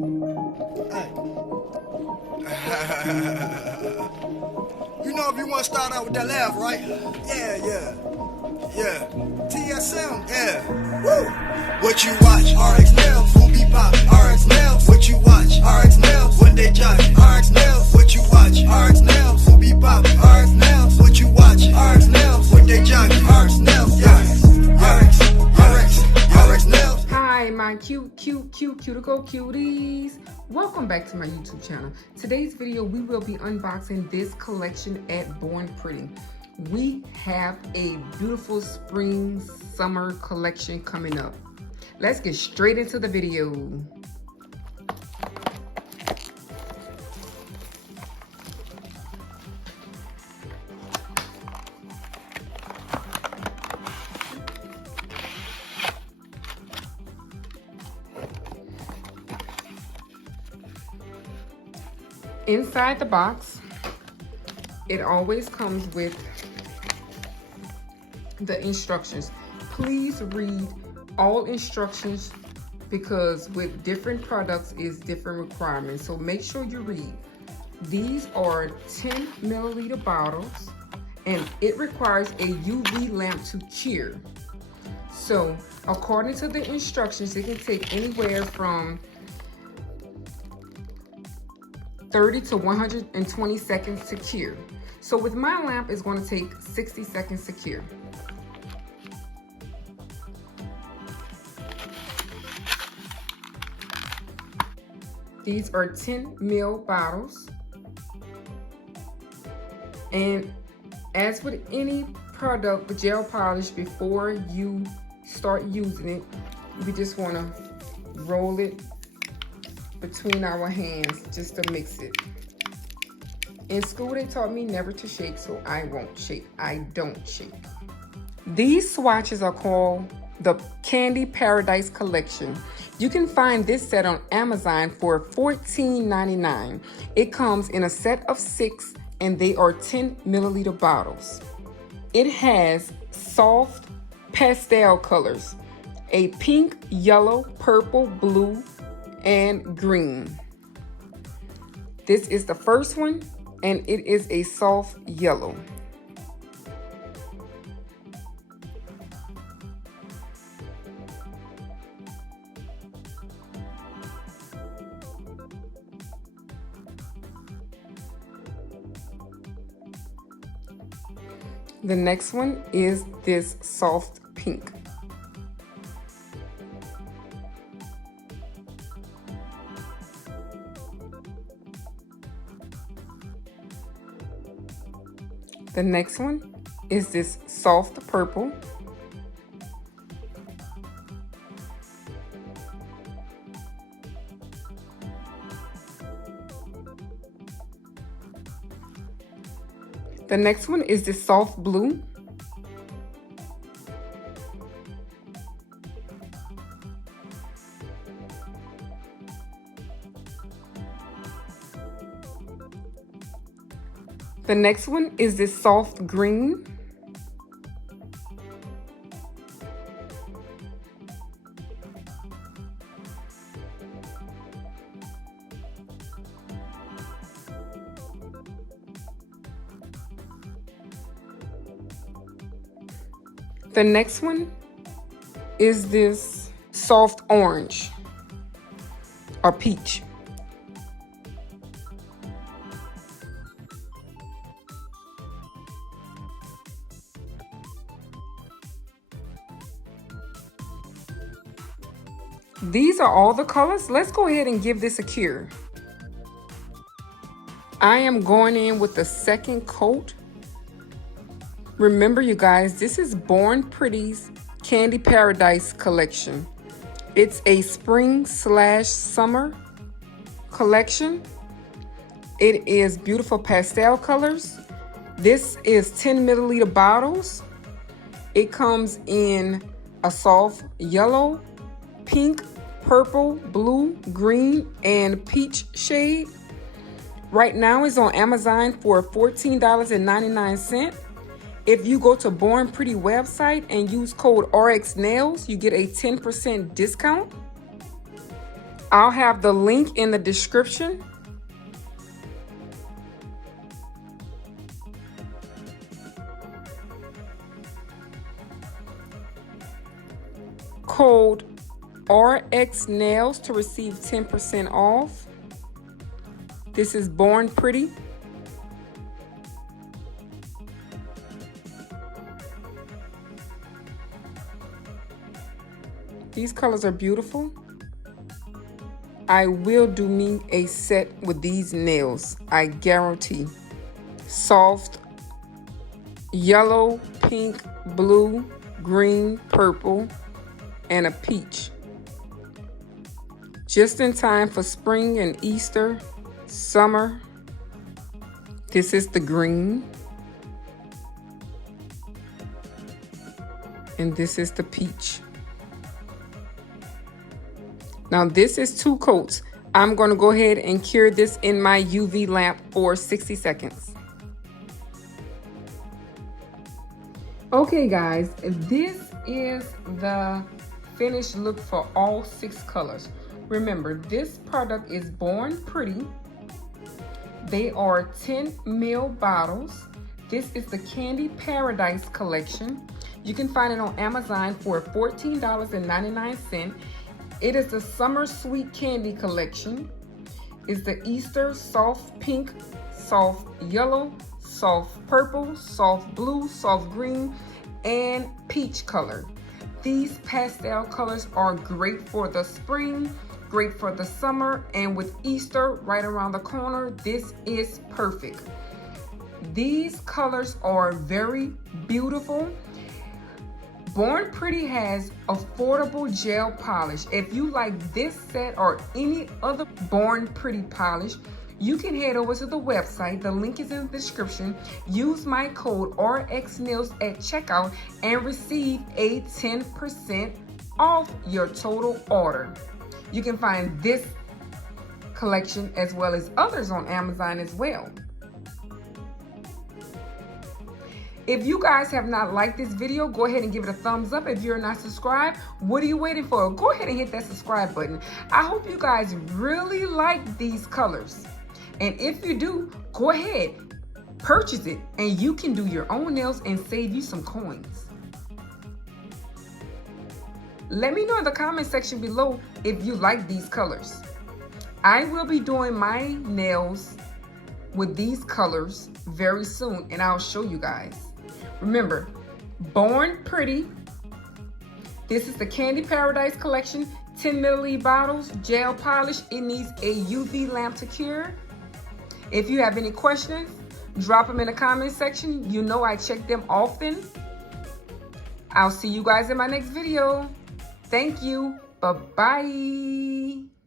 Hey. You know if you want to start out with that laugh, right? Yeah. TSM, yeah. Woo! What you watch? RX nails, who be poppin'? RX nails, what you watch? RX nails, what they jockin'? RX nails, what you watch? RX nails, who be poppin'? RX nails, what you watch? RX nails, what they jockin'? RX nails, yeah. RX nails. Hi, my cuticle cuties. Welcome back to my YouTube channel. Today's video, we will be unboxing this collection at Born Pretty. We have a beautiful spring summer collection coming up. Let's get straight into the video. Inside the box, it always comes with the instructions. Please read all instructions because with different products is different requirements. So make sure you read. These are 10 milliliter bottles and it requires a UV lamp to cure. So according to the instructions, it can take anywhere from 30 to 120 seconds to cure. So with my lamp, it's going to take 60 seconds to cure. These are 10 ml bottles. And as with any product with gel polish, before you start using it, we just want to roll it between our hands just to mix it. In school, they taught me never to shake, so I won't shake. I don't shake. These swatches are called the Candy Paradise Collection. You can find this set on Amazon for $14.99. It comes in a set of 6 and they are 10 milliliter bottles. It has soft pastel colors, a pink, yellow, purple, blue, and green. This is the first one and it is a soft yellow. The next one is this soft pink. The next one is this soft purple. The next one is this soft blue. The next one is this soft green. The next one is this soft orange or peach. These are all the colors. Let's go ahead and give this a cure. I am going in with the second coat. Remember, you guys, this is Born Pretty's Candy Paradise collection. It's a spring/summer collection. It is beautiful pastel colors. This is 10 milliliter bottles. It comes in a soft yellow, pink, purple, blue, green, and peach shade. Right now it's on Amazon for $14.99. If you go to Born Pretty website and use code RX Nails, you get a 10% discount. I'll have the link in the description. Code RX Nails to receive 10% off. This is Born Pretty. These colors are beautiful. I will do me a set with these nails, I guarantee. Soft yellow, pink, blue, green, purple, and a peach. Just in time for spring and Easter, summer. This is the green. And this is the peach. Now this is 2 coats. I'm going to go ahead and cure this in my UV lamp for 60 seconds. Okay guys, this is the finished look for all 6 colors. Remember, this product is Born Pretty. They are 10 ml bottles. This is the Candy Paradise collection. You can find it on Amazon for $14.99. It is the Summer Sweet Candy collection. It's the Easter soft pink, soft yellow, soft purple, soft blue, soft green, and peach color. These pastel colors are great for the spring, great for the summer, and with Easter right around the corner, this is perfect. These colors are very beautiful. Born Pretty has affordable gel polish. If you like this set or any other Born Pretty polish, you can head over to the website. The link is in the description. Use my code RXNails at checkout and receive a 10% off your total order. You can find this collection as well as others on Amazon as well. If you guys have not liked this video, go ahead and give it a thumbs up. If you're not subscribed, what are you waiting for? Go ahead and hit that subscribe button. I hope you guys really like these colors. And if you do, go ahead, purchase it, and you can do your own nails and save you some coins. Let me know in the comment section below if you like these colors. I will be doing my nails with these colors very soon, and I'll show you guys. Remember, Born Pretty. This is the Candy Paradise collection, 10 milliliter bottles, gel polish. It needs a UV lamp to cure. If you have any questions, drop them in the comment section. You know I check them often. I'll see you guys in my next video. Thank you. Bye-bye.